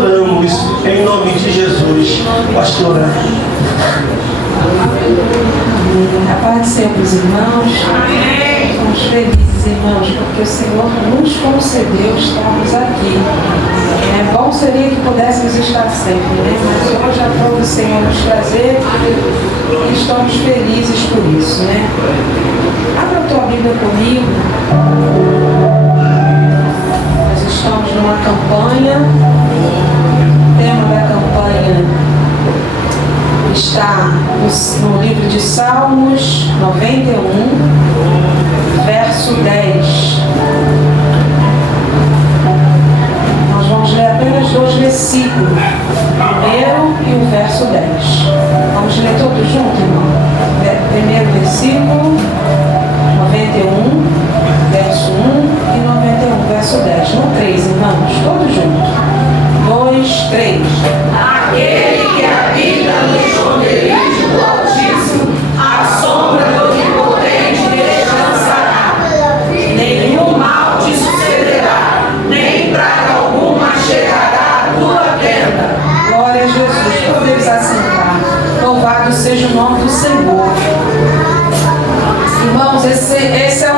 Oramos em nome de Jesus, pastora. A paz do Senhor para os irmãos. Estamos felizes, irmãos, porque o Senhor nos concedeu estarmos aqui. Bom seria que pudéssemos estar sempre, né? Mas hoje aprova o Senhor nos trazer e estamos felizes por isso, né? Abra a tua Bíblia comigo. Nós estamos numa campanha. O tema da campanha está no livro de Salmos 91, verso 10. Nós vamos ler apenas 2 versículos, o primeiro e o verso 10. Vamos ler todos juntos, irmão? Primeiro versículo, 91, verso 1 e 91, verso 10. No 3, irmãos, todos juntos. 2, 3. Aquele que habita no esconderijo do Altíssimo, à sombra do Onipotente descansará. Nenhum mal te sucederá, nem praga alguma chegará à tua tenda. Glória a Jesus. Podemos assentar. Louvado seja o nome do Senhor. Irmãos, esse é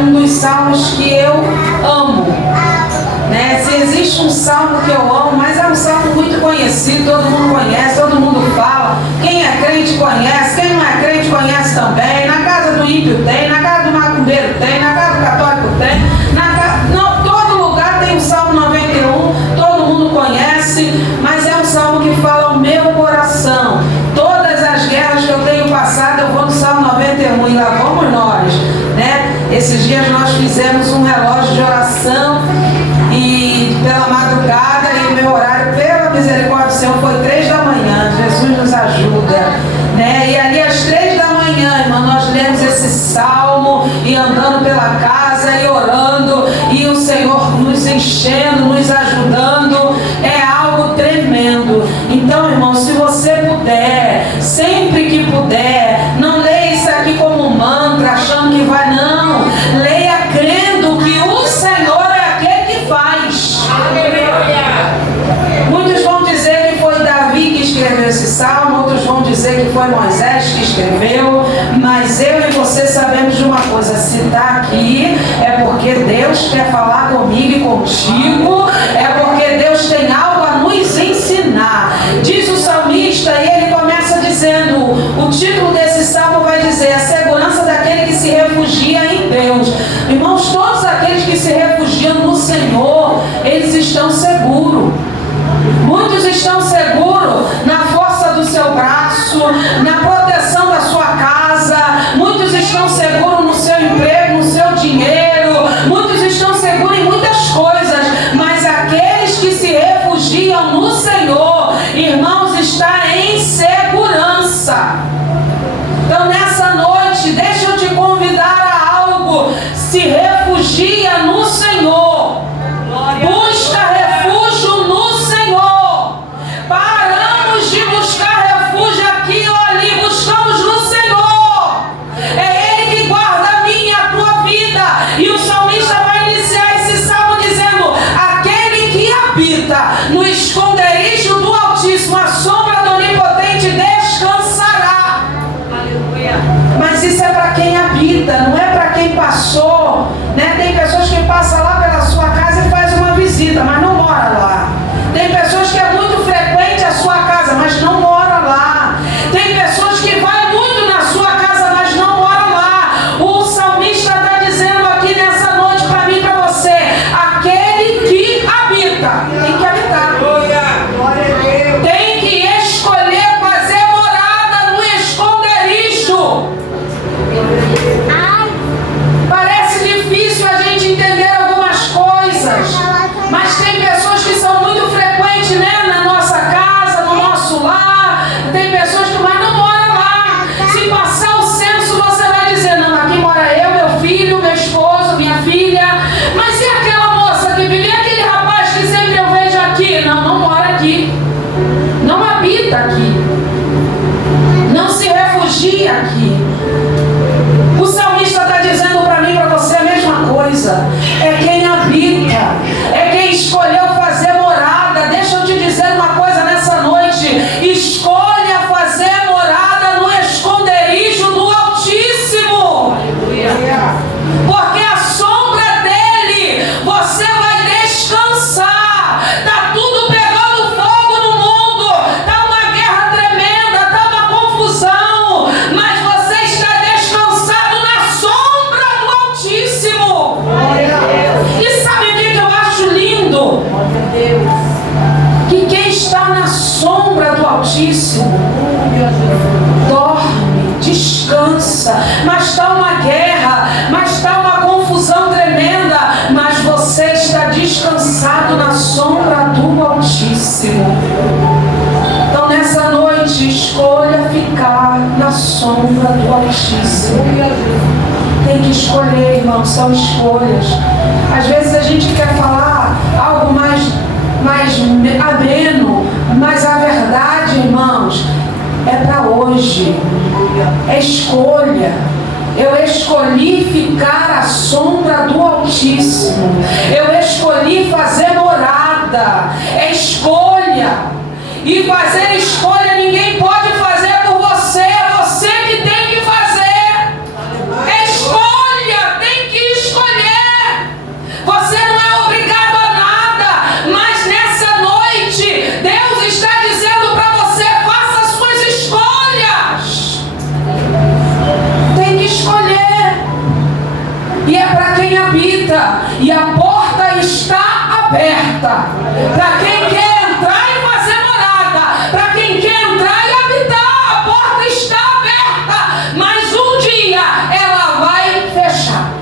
um dos salmos que eu amo. Se existe um salmo que eu amo, mas é um salmo muito conhecido, todo mundo conhece, todo mundo fala. Quem é crente conhece, quem não é crente conhece também. Na casa do ímpio tem, na casa do macumbeiro tem, na casa do católico tem. Todo lugar tem o Salmo 91, todo mundo conhece, mas é um salmo que fala ao meu coração. Todas as guerras que eu tenho passado, eu vou no Salmo 91 e lá vamos nós, né? Esses dias nós fizemos um relógio de oração e pela madrugada, e o meu horário, pela misericórdia do Senhor, foi 3 da manhã. Jesus nos ajuda, né? E ali às 3 da manhã, irmão, nós lemos esse salmo e andando pela casa e orando, e o Senhor nos enchendo, nos ajudando. É algo tremendo. Então, irmão, se você puder, sempre que puder, não leia isso aqui como um mantra, achando que vai, não. Leia crendo que o Senhor faz. Muitos vão dizer que foi Davi que escreveu esse salmo, outros vão dizer que foi Moisés que escreveu, mas eu e você sabemos de uma coisa: se está aqui é porque Deus quer falar comigo e contigo, é porque Deus tem algo a nos ensinar. Diz o salmista, e ele começa dizendo, o título desse salmo vai dizer: a segurança daquele que se refugia em Deus. Irmãos, todos aqueles que se refugiam no Senhor, eles estão seguros. Muitos estão seguros na força do seu braço, na proteção da sua casa. Muitos estão seguros no seu emprego, no seu dinheiro. Muitos estão seguros em muitas coisas. Mas aqueles que se refugiam no Senhor, irmãos, está em segurança. Então nessa noite, deixa eu te convidar a algo. Se refugia no Senhor. Busca refúgio no Senhor. Paramos de buscar refúgio aqui ou ali. Buscamos no Senhor. É Ele que guarda a minha e a tua vida. E o salmista vai iniciar esse salmo dizendo: aquele que habita no esconderijo do Altíssimo, a sombra do Onipotente descansará. Aleluia. Mas isso é para quem habita, não é para quem passou, né? Tem pessoas que passam lá pela sua casa e faz uma visita, mas não mora lá. Tem pessoas que é muito frequente a sua casa, mas não mora lá. Tem pessoas que vai muito na sua casa, mas não mora lá. O salmista está dizendo aqui nessa noite para mim e para você: aquele que habita, tem que habitar. Tem que escolher fazer morada no esconderijo. Parece difícil a gente entender algumas coisas, mas tem pessoas que são muito frequentes, né, na nossa casa, no nosso lar. Tem pessoas que mas não moram lá. Se passar o censo, você vai dizer: não, aqui mora eu, meu filho, meu esposo, minha filha. Mas e aquela moça que vive? E aquele rapaz que sempre eu vejo aqui? Não, não mora aqui. Não habita aqui. Não se refugia aqui. O salmista está dizendo para mim e para você a mesma coisa. É quem habita, é quem escolheu fazer morada. Deixa eu te está na sombra do Altíssimo dorme, descansa. Mas está uma guerra, mas está uma confusão tremenda, mas você está descansado na sombra do Altíssimo. Então nessa noite escolha ficar na sombra do Altíssimo. Tem que escolher, irmão, são escolhas. Às vezes a gente quer falar algo mais ameno, mas a verdade, irmãos, é para hoje. É escolha. Eu escolhi ficar à sombra do Altíssimo. Eu escolhi fazer morada. É escolha. E fazer escolha ninguém pode fazer por você. É você que tem que fazer. É escolha. Tem que escolher. Você não é obrigado a nada. Mas nessa noite, Deus está dizendo para você: faça as suas escolhas. Tem que escolher. E é para quem habita. E a porta está aberta. Para quem quer entrar e fazer morada. Para quem quer entrar e habitar. A porta está aberta. Mas um dia ela vai fechar.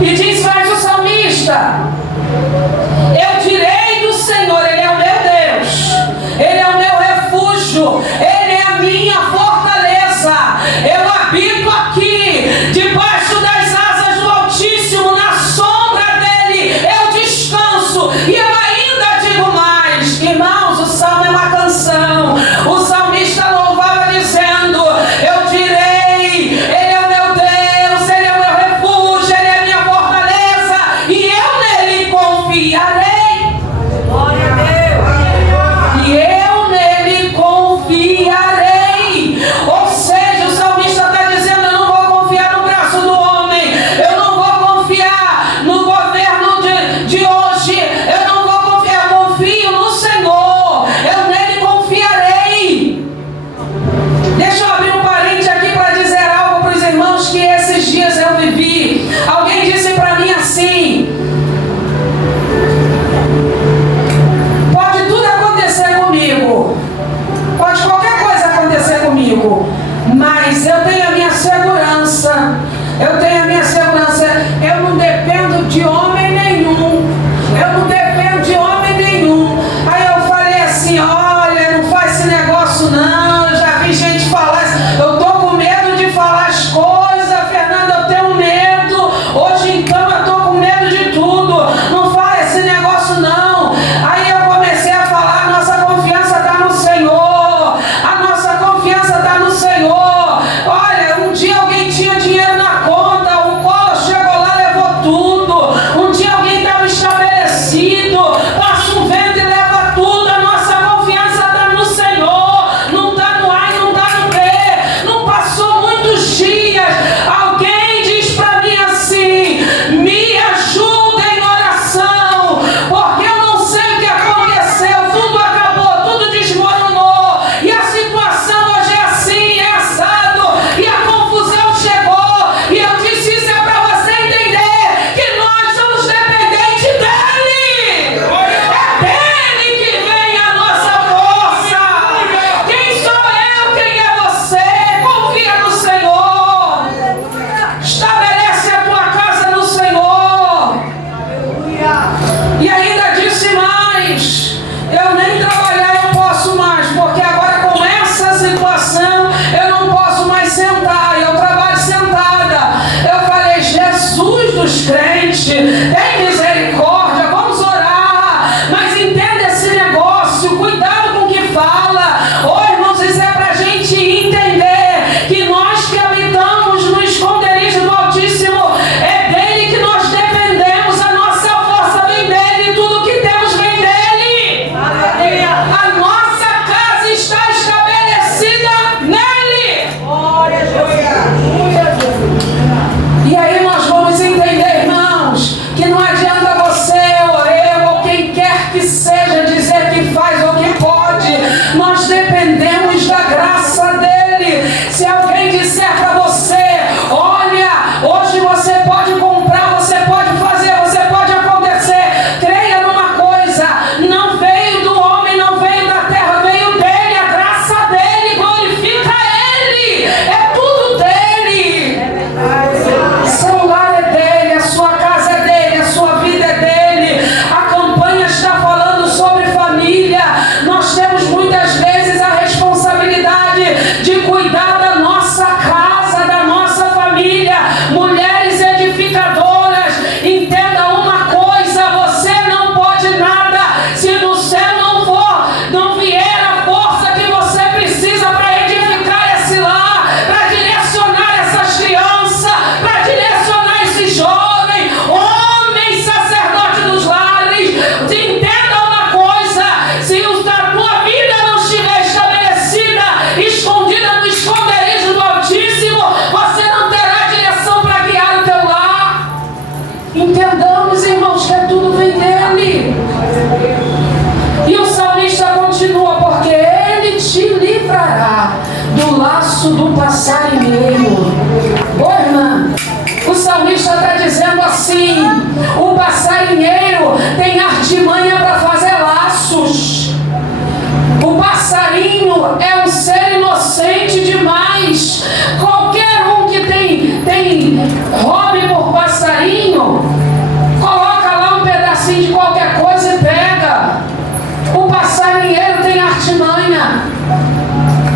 E diz mais o salmista: eu direi do Senhor, Ele é o meu Deus, Ele é o meu refúgio, Ele é a minha fortaleza. Eu habito aqui, debaixo das asas do Altíssimo, na sombra dEle eu descanso. E eu ainda digo mais, irmãos, o salmo é uma canção. O salmista louvava dizendo: eu direi, Ele é o meu Deus, Ele é o meu refúgio, Ele é a minha fortaleza, e eu nele confiarei. Glória a Deus. E eu nele confiarei. Ou seja, o salmista está dizendo: eu não vou confiar no braço do homem, eu não vou confiar no governo de hoje, eu não vou confiar, eu confio no Senhor, eu nele confiarei. Deixa eu abrir um parênteses aqui para dizer algo para os irmãos que esses dias eu vivi. Alguém disse para mim assim: pode tudo acontecer comigo, pode qualquer coisa acontecer comigo, mas eu tenho a minha segurança, eu tenho a minha segurança, eu não dependo de homem nenhum, eu não dependo de homem nenhum. Aí eu falei assim: olha, não faz esse negócio não, eu já vi gente falar, eu tô com medo de falar as coisas, Fernanda, eu tenho medo, hoje então eu tô com medo de tudo, não fala esse negócio não. Aí eu comecei a falar: a nossa confiança está no Senhor, a nossa confiança está no Senhor. Olha, um dia alguém tinha dinheiro na conta, o Collor chegou lá, levou tudo. Um dia alguém estava estabelecido, passa um vento e leva tudo. A nossa confiança está no Senhor, não está no A e não está no B. Não passou muitos dias, alguém diz para mim assim: me ajuda em oração, porque eu não sei o que aconteceu, tudo acabou, tudo desmoronou, e a situação hoje é assim, é assado, e a confusão chegou. E eu disse: isso é para você entender que nós somos dependentes dEle. É dEle que vem a nossa força. Quem sou eu? Quem é você? Confia no Senhor. Estabelece a tua casa no Senhor. E ainda disse mais: eu nem trabalhar eu posso mais, porque agora com essa situação eu não posso mais sentar, eu trabalho sentada. Eu falei: Jesus dos crentes, tem misericórdia, vamos orar. Mas entenda esse negócio, cuidado com o que fala. Ô irmãos, isso é pra gente entender que nós que habitamos no esconderijo do Altíssimo, é dele que nós dependemos, a nossa força vem dele, tudo que temos vem dele. A nossa casa está estabelecida nele. Glória a Deus. E aí nós vamos entender, irmãos, que não Se do céu não vier a força que você precisa para edificar esse lar, para direcionar essas crianças, para direcionar esses jovens, homens, sacerdotes dos lares, entenda uma coisa: se a tua vida não estiver estabelecida, escondida no esconderijo do Altíssimo, você não terá direção para guiar o teu lar. Entendamos, irmãos, que tudo vem dele. E o salmista continua: porque ele te livrará do laço do passarinheiro. Ô irmã, o salmista está dizendo assim: o passarinheiro tem artimanha para fazer laços. O passarinho é um ser inocente demais. Qualquer um que tem hobby por passarinho, coloca lá um pedacinho de qualquer coisa e pega. O passarinheiro tem artimanha.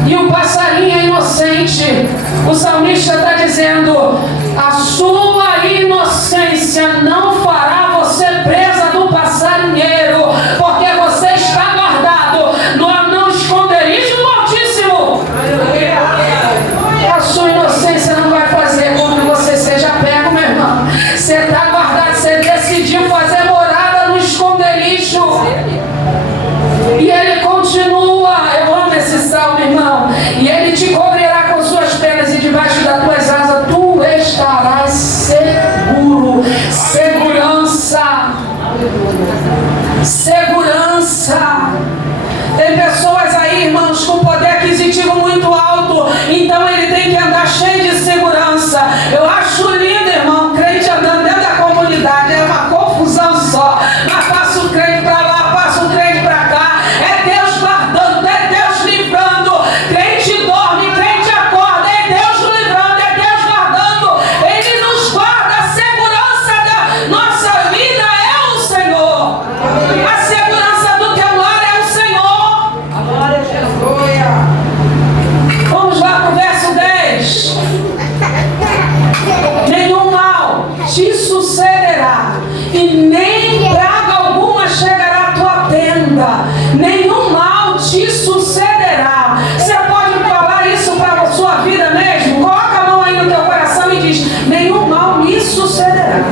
E o passarinho é inocente. O salmista está dizendo: a sua inocência não fará você presa do passarinheiro, porque você está guardado no esconderijo do Altíssimo. A sua inocência não vai fazer com que você seja pego, meu irmão. Você está guardado, você decidiu fazer morada no esconderijo. E ele continua, eu amo esse salmo, irmão. E ele te cobrirá com suas penas, e debaixo das tuas asas tu estarás seguro. Segurança. Segurança. Tem pessoas aí, irmãos, com poder aquisitivo muito alto, então ele tem que andar cheio de segurança. Eu acho lindo, irmão, crente andando dentro da comunidade, é uma confusão só. Mas passa o crente para lá, passa o crente para cá. É Deus guardando, é Deus livrando. Crente dorme, crente acorda, é Deus livrando, é Deus guardando. Ele nos guarda. A segurança da nossa vida é o Senhor. A segurança do teu lar é o Senhor. Glória a Jesus. Vamos lá para o verso 10. Nenhum mal te sucederá, e nem praga alguma chegará à tua tenda. Nenhum mal te sucederá. Você pode falar isso para a sua vida mesmo? Coloca a mão aí no teu coração e diz: nenhum mal me sucederá,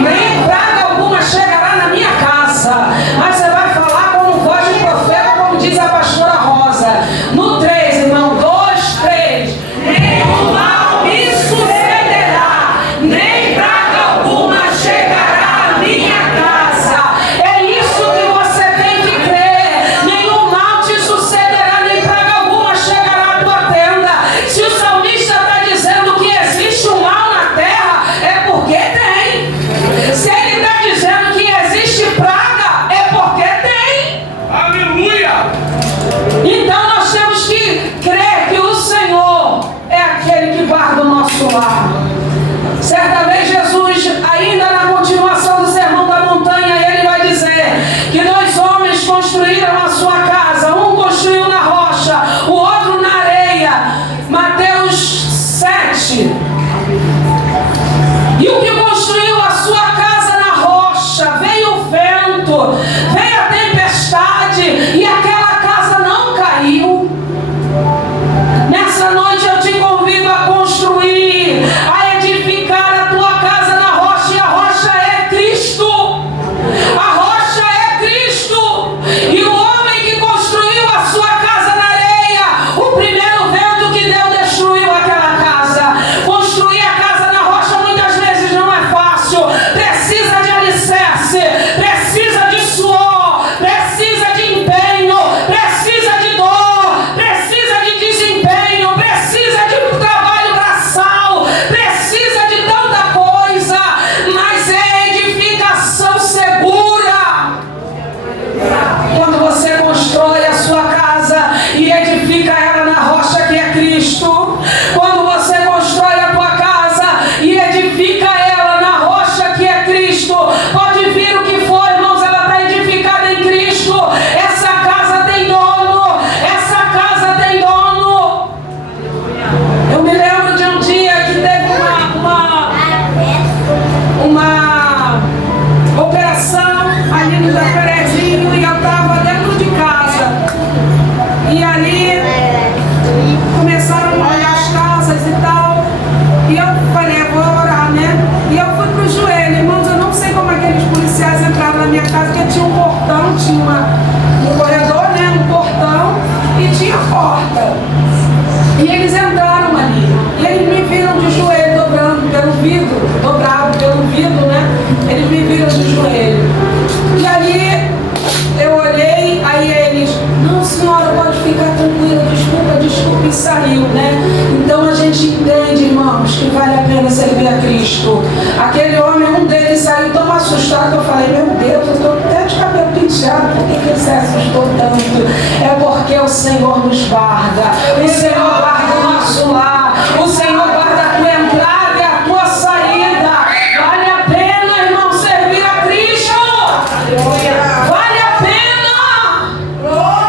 nem praga alguma chegará na minha casa. Mas você vai falar como voz de profeta, como diz a pastora Rosa. No 3, irmão, 2, 3. Nenhum mal me sucederá, nem praga alguma chegará à minha casa. É isso que você tem que crer. Nenhum mal te sucederá, nem praga alguma chegará à tua tenda. Se o salmista está dizendo que existe um mal na terra, é porque tem. Se ele está dizendo que existe praga, é porque tem. Aleluia! Então nós temos que crer que o Senhor é aquele que guarda o nosso lar. Certa vez Jesus, ainda na continuação do Sermão da Montanha, ele vai dizer que 2 homens construíram a sua casa. Um construiu na rocha, o outro na areia. Mateus 7. E o que construiu a sua casa na rocha, veio o vento, veio a tempestade, e aquela casa não caiu. Nessa noite eu te convido a construir, a edificar a tua casa na rocha, e a rocha é Cristo. A rocha é Cristo. E o homem que E eles entraram ali. E eles me viram de joelho, dobrado pelo vidro, né? Eles me viram de joelho. E aí eu olhei, aí eles, não senhora, pode ficar tranquila, desculpa, e saiu, né? Então a gente entende, irmãos, que vale a pena servir a Cristo. Aquele homem, um deles saiu tão assustado que eu falei, meu Deus, eu estou até de cabelo penteado, por que você assustou tanto? É porque o Senhor nos guarda, o Senhor guarda o nosso lar, o Senhor guarda a tua entrada e a tua saída. Vale a pena, irmão, servir a Cristo. Vale a pena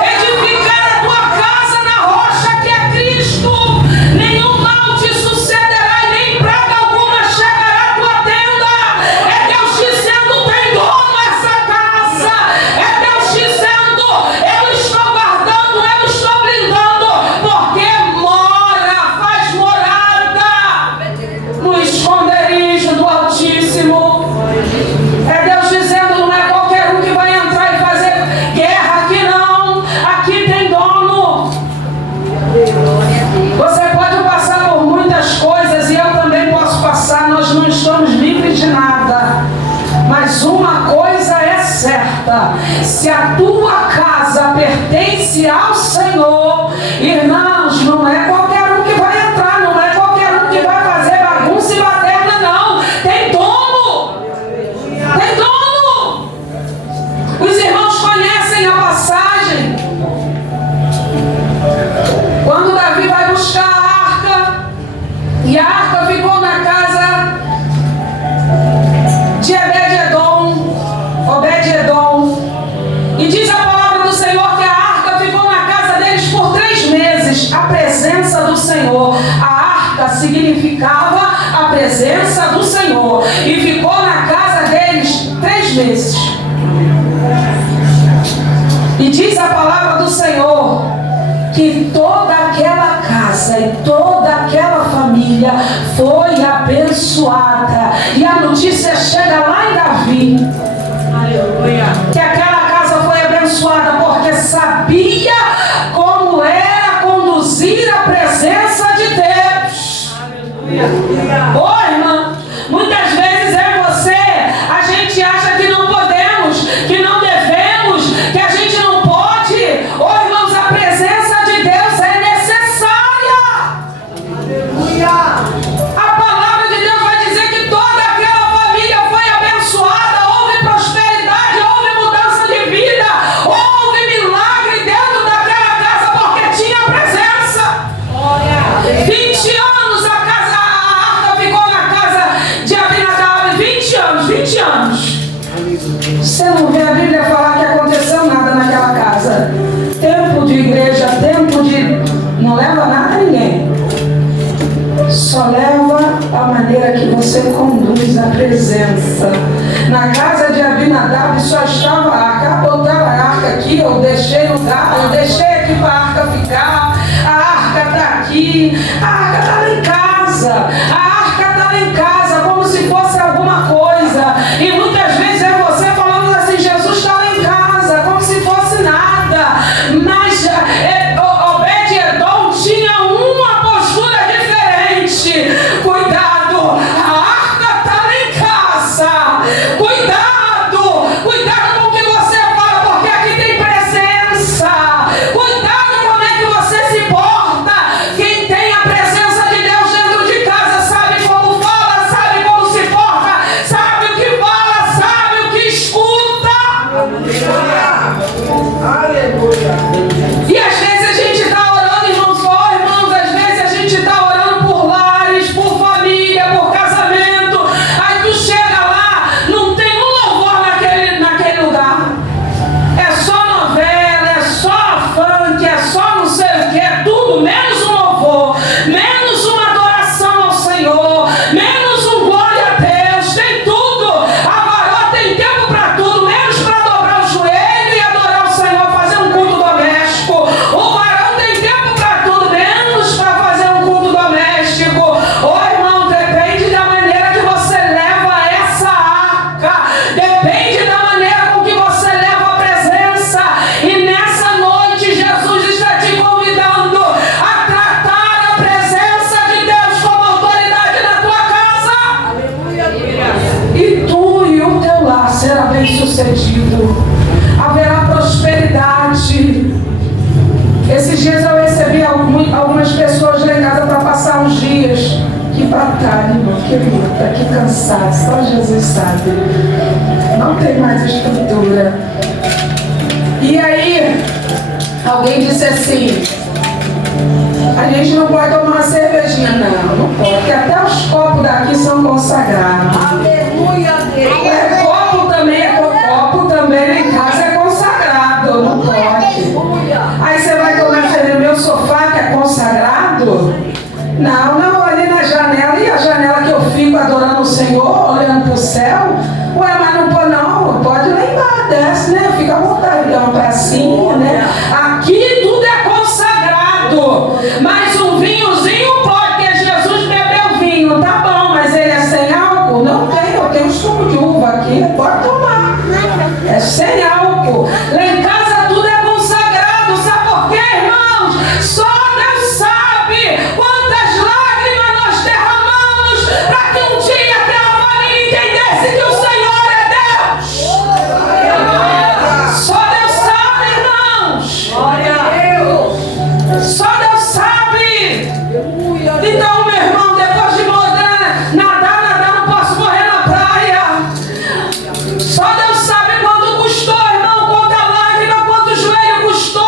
edificar a tua casa na rocha que é Cristo. Nenhum mal te sucederá e nem praga alguma chegará à tua tenda. É Deus dizendo, tem dono essa casa. É Deus dizendo, eu estou guardando, eu estou blindando, porque faz morada no esconderijo do Altíssimo. É Deus dizendo, não é qualquer um que vai entrar e fazer guerra aqui não. Aqui tem dono. Você pode passar por muitas coisas e eu também posso passar. Nós não estamos livres de nada. Mas uma coisa é certa: se a tua casa pertence ao Senhor, irmãos, não é qualquer um que vai entrar, não é qualquer um que vai fazer bagunça e baderna, não. Tem dono. Tem dono. Os irmãos conhecem a passagem. Quando Davi vai buscar a arca, e a arca ficou na casa de Obed-Edom. E diz a palavra do Senhor que a arca ficou na casa deles por 3 meses. A presença do Senhor. A arca significava a presença do Senhor. E ficou na casa deles 3 meses. E diz a palavra do Senhor que toda aquela casa e toda aquela família foi abençoada. E a notícia chega lá em Davi. Aleluia. Que aquela casa foi abençoada porque sabia como era conduzir a presença de Deus. Aleluia. Ô, irmã, muitas vezes eu e você, a gente acha que não podemos, que não devemos, que a gente não pode. Ô, irmãos, a presença de Deus é necessária. Aleluia. A palavra de Deus vai dizer que toda aquela família foi abençoada. Houve prosperidade, houve mudança de vida, houve milagre dentro daquela casa porque tinha presença. 20 anos a arca ficou na casa de Abinadab. 20 anos. Você não vê a Bíblia falar que aconteceu nada naquela casa. Tempo de igreja, tempo de... não leva nada a ninguém. Só leva a maneira que você conduz a presença. Na casa de Abinadab só estava a arca. Botaram a arca aqui, eu deixei lugar, eu deixei aqui para a arca ficar. A arca está aqui, a arca está lá em casa. A arca está lá em casa, como se fosse alguma coisa. E muitas vezes é você falando assim, Jesus está lá em casa, como se fosse nada. Mas Obed-Edom tinha uma postura diferente. Cuidado, a arca está lá em casa. Cuidado com o que você fala, porque aqui tem presença. sabe? Não tem mais estrutura. E aí, alguém disse assim: a gente não pode tomar uma cervejinha. Não pode, porque até os copos daqui são consagrados. Aleluia, Deus. Copo também lá em casa é consagrado, não pode. Aí você vai tomar cerveja no meu sofá que é consagrado? Não, ali na janela, e a janela que eu fico adorando o Senhor, olhando para o céu. Ué, mas não pode não, pode lá embaixo, desce, né? Fica à vontade, dá uma pracinha, né? Aqui tudo é consagrado, mas um vinhozinho pode, porque Jesus bebeu vinho, tá bom, mas ele é sem álcool? Não tem, eu tenho suco de uva aqui, pode tomar. É sem álcool. Lá em casa tudo é consagrado, sabe por quê, irmãos? Só Deus sabe quantas lágrimas nós derramamos para que um dia aquela família entendesse que o Senhor é Deus. Só Deus sabe, irmãos. Só Deus sabe. Então, meu irmão, depois de nadar, não posso morrer na praia. Só Deus sabe quanto custou, irmão, quanta lágrima, quanto joelho custou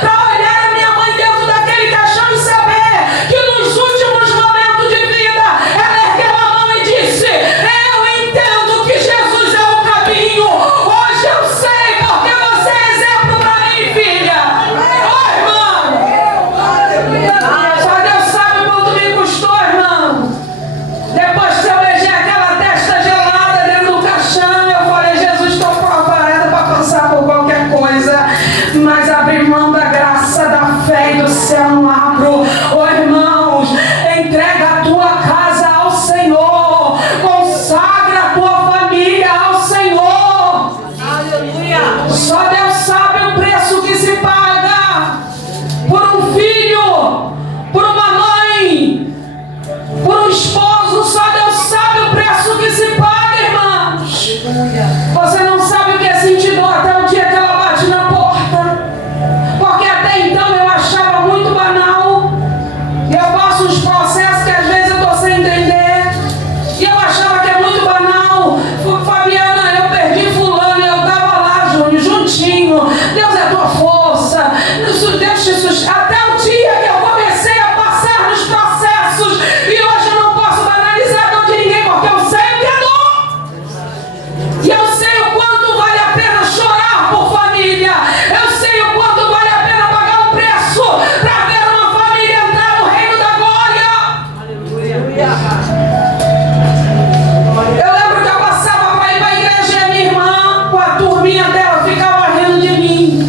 para olhar a minha mãe dentro daquele caixão e saber que nos últimos momentos de vida ela ergueu a mão e disse: eu entendo que Jesus é o caminho. Hoje eu sei porque você é exemplo para mim, filha. Ô, irmão, só Deus sabe quanto me custou, irmão. Depois que eu beijei aquela testa gelada dentro do caixão, eu falei: Jesus, estou preparada para passar por qualquer coisa, mas abrir mão da graça, da fé e do céu não abro. Ô, irmãos, entrega a tua casa ao Senhor, consagra a tua família ao Senhor. Só Deus sabe o preço que se paga por um filho, por uma mãe, por um esposo. Só Deus sabe o preço que se paga, irmãos. Você não sabe o que é sentir dor até o dia que ela bate na porta, porque até então eu achava muito banal. Eu passo uns processos que às vezes eu estou sem entender, e eu achava que é muito banal. Fabiana, eu perdi fulano e eu estava lá, Júnior, juntinho. Deus é tua força, Deus te sustenta. Até o dia que eu comecei a passar nos processos, e hoje eu não posso banalizar a dor de ninguém, porque eu sei o que é dor. E eu sei o quanto vale a pena chorar por família. Eu sei o quanto vale a pena pagar um preço para ver uma família entrar no reino da glória. Eu lembro que eu passava para ir para a igreja e a minha irmã, com a turminha dela, ficava rindo de mim.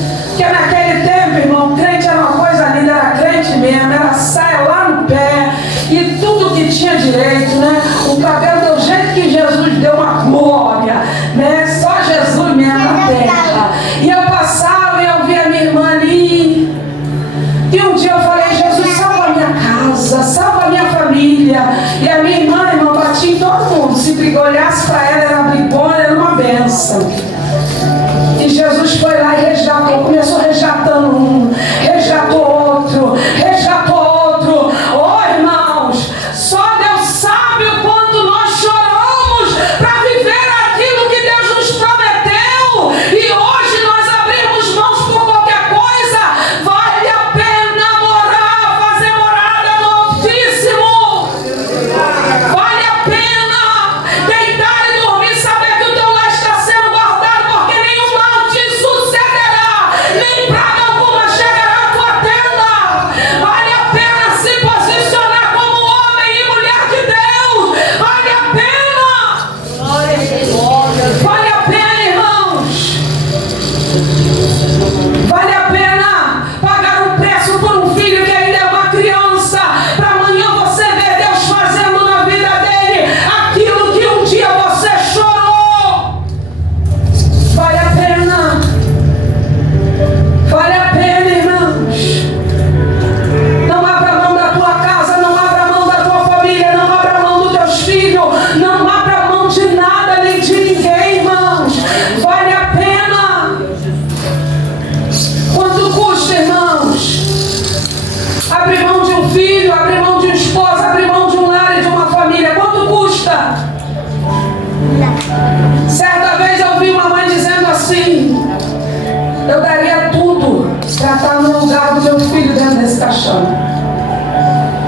daria tudo para estar no lugar do meu filho dentro desse caixão.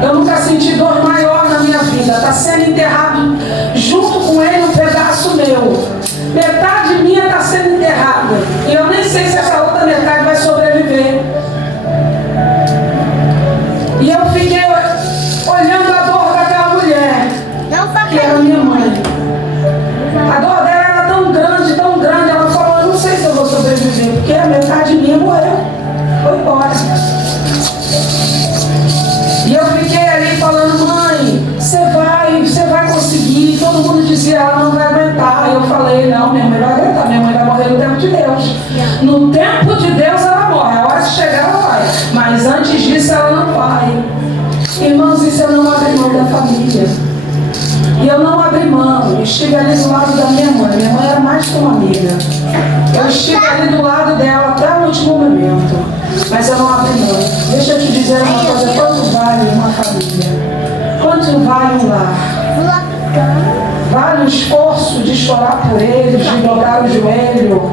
Eu nunca senti dor maior na minha vida. Está sendo enterrado junto com ele um pedaço meu. Metade minha está sendo enterrada. E eu nem sei se essa outra metade vai sobreviver. E eu fiquei olhando a dor daquela mulher, que era minha mãe. A dor dela era tão grande, tão grande. Ela falou, eu não sei se eu vou sobreviver, porque a metade minha morreu. Foi embora. E eu fiquei ali falando, mãe, você vai conseguir. Todo mundo dizia, ela não vai aguentar. Eu falei, não, minha mãe vai aguentar. Minha mãe vai morrer no tempo de Deus. No tempo de Deus ela morre. A hora de chegar ela vai. Mas antes disso ela não vai. Irmãos, isso eu não abri mão da família. E eu não abri mão. Eu estive ali do lado da minha mãe. Minha mãe era mais que uma amiga. Eu estive ali do lado dela até o último momento. Mas eu não abri mão. Deixa eu te dizer uma coisa. Quanto vale uma família? Quanto vale um lar? Vale o esforço de chorar por eles, de dobrar o joelho.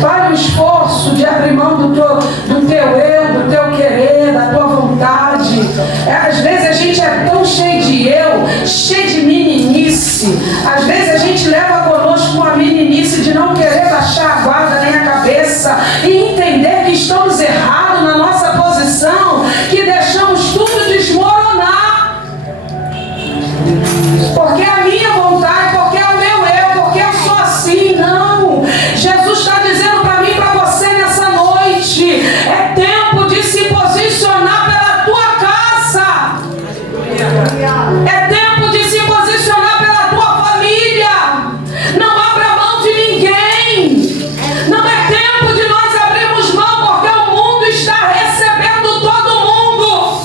Vale o esforço de abrir mão do teu eu, do teu querer, da tua vontade. Às vezes a gente é tão cheio de eu, cheio de meninice. Às vezes a gente leva conosco uma meninice de não querer baixar a guarda nem a cabeça e entender que estamos errados na nossa posição, que deixamos tudo desmoronar. Porque é a minha vontade, porque é o meu eu, porque eu sou assim. Não. Jesus está dizendo para mim e para você nessa noite, é tempo de se posicionar pela tua casa. É tempo de se posicionar pela tua família. Não abra mão de ninguém. Não é tempo de nós abrirmos mão, porque o mundo está recebendo todo mundo.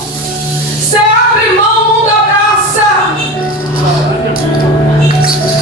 Você abre mão, o mundo abraça.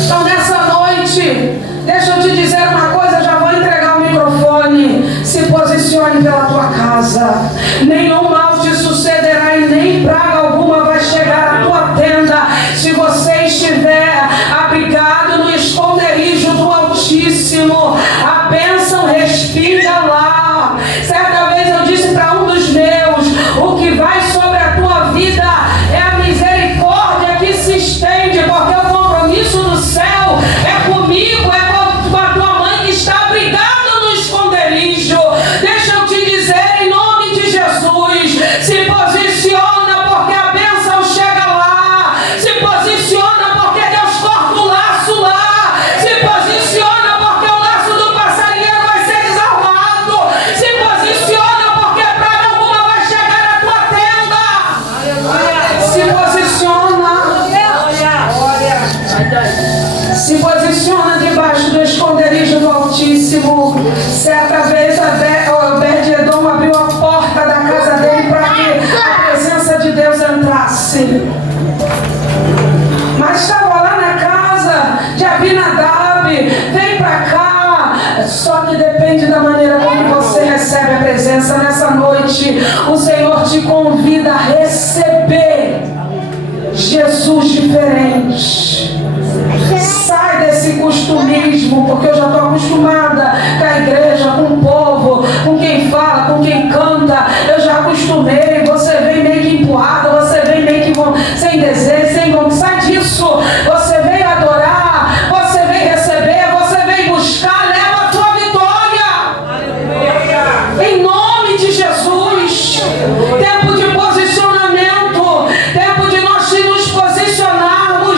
Então nessa noite, deixa eu te dizer uma coisa, já vou entregar o microfone. Se posicione pela tua casa. Nenhum mal te sucederá e nem praga alguma vai chegar à tua tenda, se você estiver abrigado no esconderijo do Altíssimo. A bênção respira lá. Certa vez eu disse para um dos meus, o que vai sobre a tua vida é a misericórdia que se estende, porque o compromisso do céu é comigo, é com a tua mãe que está abrigada no esconderijo. Deixa eu te dizer, em nome de Jesus, se posiciona, porque a bênção chega lá. Se posiciona, porque Deus corta o laço lá. Se posiciona, porque o laço do passarinheiro vai ser desarmado. Se posiciona, porque praga alguma vai chegar à tua tenda. Se posiciona. Se posiciona debaixo do esconderijo do Altíssimo. Certa vez Obed-Edom abriu a porta da casa dele para que a presença de Deus entrasse. Mas estava lá na casa de Abinadab. Vem para cá. Só que depende da maneira como você recebe a presença nessa noite. O Senhor te convida a receber Jesus diferente. Sai desse costumismo, porque eu já estou acostumada com a igreja, com o povo, com quem fala, com quem canta. Eu já acostumei. Você vem meio que empurrada, você vem meio que sem desejo, sem vontade. Sai disso. Você veio adorar, você veio receber, você veio buscar. Leva a tua vitória. Em nome de Jesus. Tempo de posicionamento, tempo de nós nos posicionarmos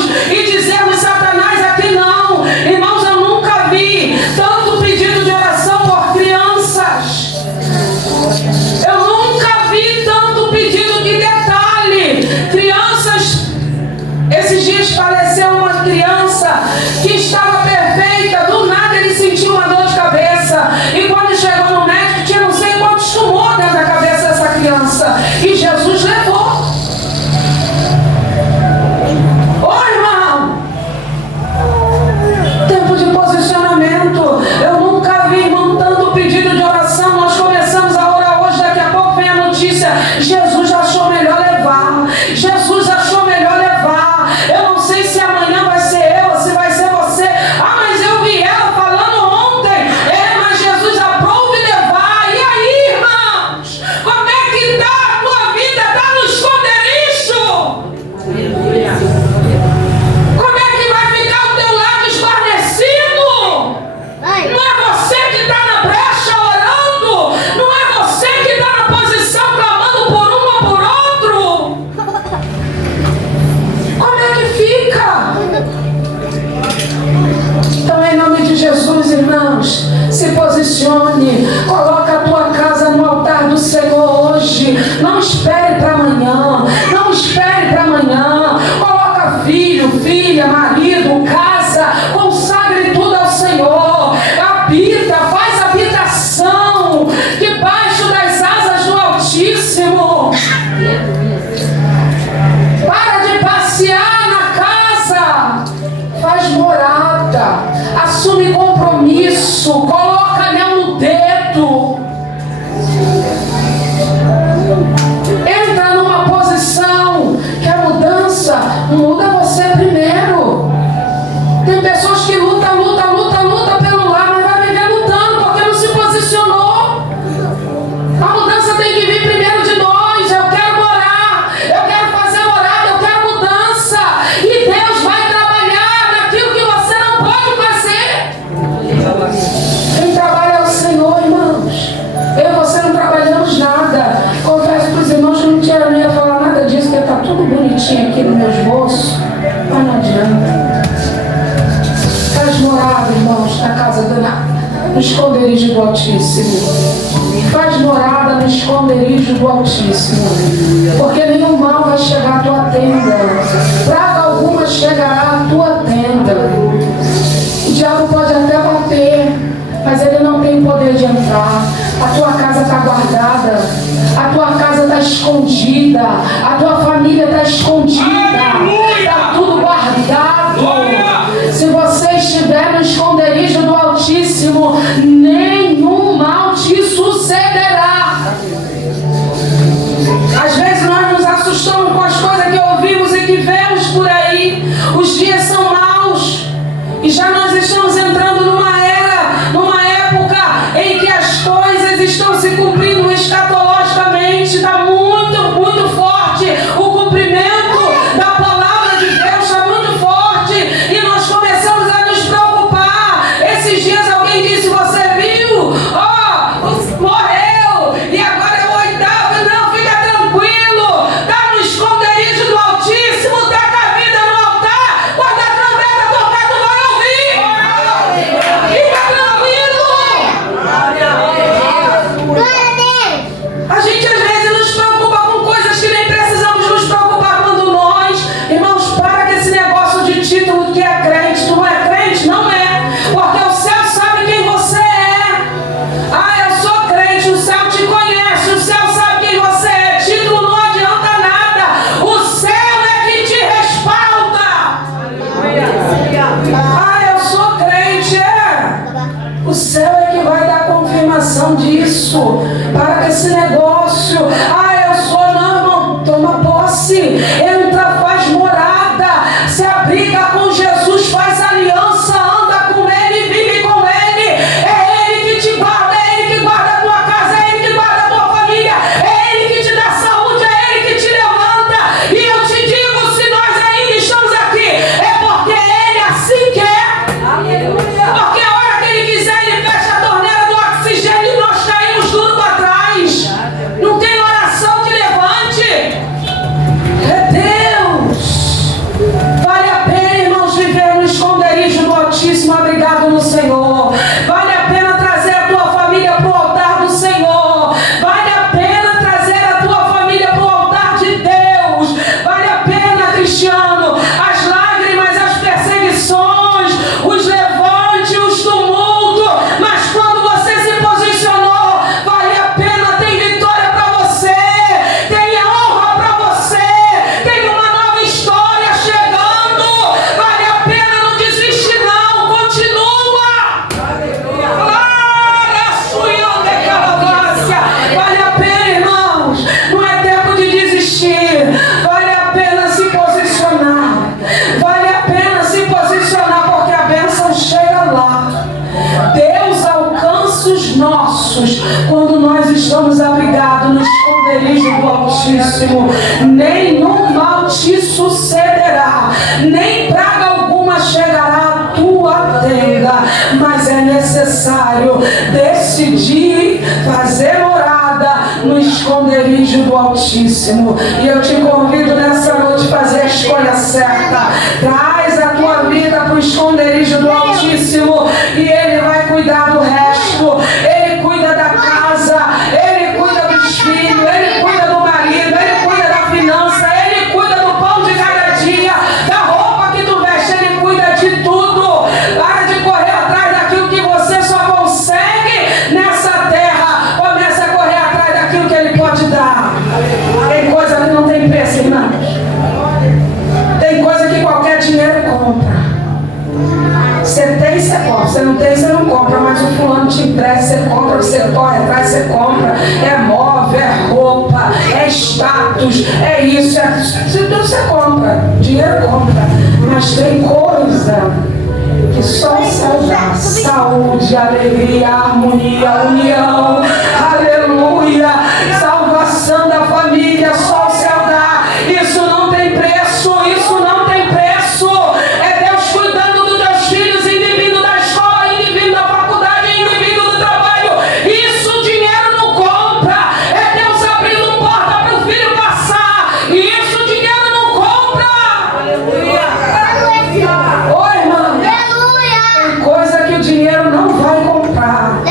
Coloca a tua casa no altar do Senhor hoje. Não espere para amanhã. Não espere para amanhã. Coloca filho, filha, marido, casa. Consagre tudo ao Senhor. Habita, faz habitação debaixo das asas do Altíssimo. Para de passear na casa. Faz morada. Assume compromisso. Coloca anel no dedo. Entra numa posição que a mudança muda você primeiro. Tem pessoas que lutam pelo lar, mas vai viver lutando porque não se posicionou. A mudança tem que vir primeiro de nós. Eu quero morar, eu quero fazer morada, eu quero mudança. E Deus vai trabalhar naquilo que você não pode fazer. Quem trabalha é o Senhor, irmãos. Eu e você não trabalhamos nada. Confesso para os irmãos que não ia falar nada disso, porque está tudo bonitinho aqui no meu esboço. Mas não adianta. Faz morada, irmãos, na casa no esconderijo do Altíssimo. Faz morada no esconderijo do Altíssimo. Porque nenhum mal vai chegar à tua tenda. Praga alguma chegará à tua tenda. O diabo pode até bater, mas ele não tem poder de entrar. A tua casa está guardada. A tua casa está escondida. A tua família está escondida. Está tudo guardado. Se você estiver no esconderijo do Altíssimo, nenhum mal te sucederá. Às vezes nós nos assustamos com as coisas que ouvimos e que vemos por aí. Os dias são maus. E já nós estamos entrando numa época em que as coisas estão se cumprindo escatologicamente. Está muito forte. O cumprimento da palavra de Deus está muito forte. E nós começamos a nos preocupar. Esses dias alguém disse, você viu? Morreu. E agora é o 8º. Não, fica tranquilo. Está no esconderijo do Altíssimo. Está com a vida no altar. Quando a trombeta tocar, tu vai ouvir. Fica tranquilo. A gente às vezes nos preocupa com coisas que nem precisamos nos preocupar quando nós, irmãos, para com esse negócio de título que é crente. Tu não é crente? Não é. Porque o céu sabe quem você é. Ah, eu sou crente, o céu te conhece, o céu sabe quem você é. Título não adianta nada. O céu é quem te respalda. Ah, eu sou crente, O céu é que vai dar confirmação disso. Para com esse negócio. Ah, eu sou, não, irmão. Toma posse. Entra, faz morada. Se abriga com Jesus, faz aliança, anda com Ele, vive com Ele. É Ele que te guarda, é Ele que guarda a tua casa, é Ele que guarda a tua família, é Ele que te dá saúde, é Ele que te levanta. E eu te digo, se nós ainda estamos aqui, é porque Ele assim quer. Porque a hora que Ele quiser, Ele fecha a torneira do oxigênio e nós caímos tudo para trás. Não tem oração que levante. É Deus. Vale a pena, irmãos, viver no esconderijo do Altíssimo, abrigado no Senhor. Vale a pena trazer a tua família para o altar do Senhor. Vale a pena trazer a tua família para o altar de Deus. Vale a pena, cristiano, as lágrimas, as perseguições, os levantes, os tumultos. Mas quando você se posicionou, vale a pena, tem vitória para você, tem honra para você, tem uma nova história chegando. Vale a pena, não desistir não, continua. Vale a pena, irmãos, não é tempo de desistir. Vale a pena se posicionar. Vale a pena se posicionar, porque a bênção chega lá. Deus alcança os nossos quando nós estamos abrigados no esconderijo do Altíssimo. Nenhum mal te sucederá, nem praga alguma chegará à tua tenda. Mas é necessário decidir fazer morada no esconderijo do Altíssimo. E eu te convido nessa noite a fazer a escolha certa. Traz a tua vida para o esconderijo do Altíssimo e Ele vai cuidar do resto. Ele cuida da compra. É móvel, é roupa, é status, é isso, é tudo você compra. Dinheiro compra. Mas tem coisa que só o céu dá. Saúde, alegria, harmonia, união, aleluia, salvação da família, só o céu dá. Isso não tem preço, isso não tem preço. É Deus cuidando dos teus filhos, indo e vindo da escola, indo e vindo da faculdade, indo e vindo do trabalho. Isso dinheiro não compra. É Deus abrindo porta para o filho passar. Isso dinheiro não compra. Aleluia. Oi, irmão. Tem coisa que o dinheiro não vai comprar.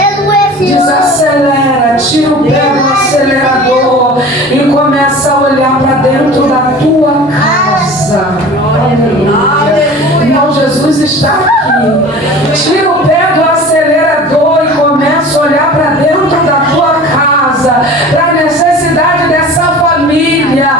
Desacelera, tira o pé do acelerador e começa a olhar para dentro da tua casa. Aleluia. Irmão, Jesus está aqui. Tira o pé do acelerador e começa a olhar para dentro da tua casa, para a necessidade dessa família.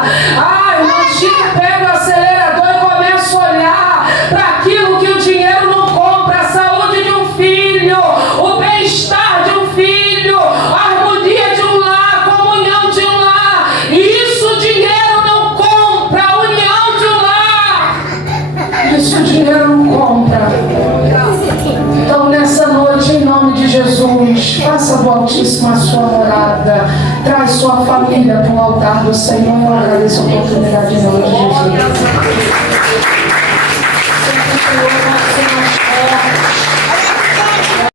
Irmão, tira o pé do acelerador e começa a olhar para aquilo que o dinheiro não compra: a saúde de um filho, o bem-estar de um filho, a harmonia de um lar, a comunhão de um lar. Isso dinheiro não compra, a união de um lar. Isso dinheiro não compra. Então nessa noite, em nome de Jesus, faça do Altíssimo a sua morada. Traz sua família para o altar do Senhor. Eu agradeço a oportunidade em nome de Jesus.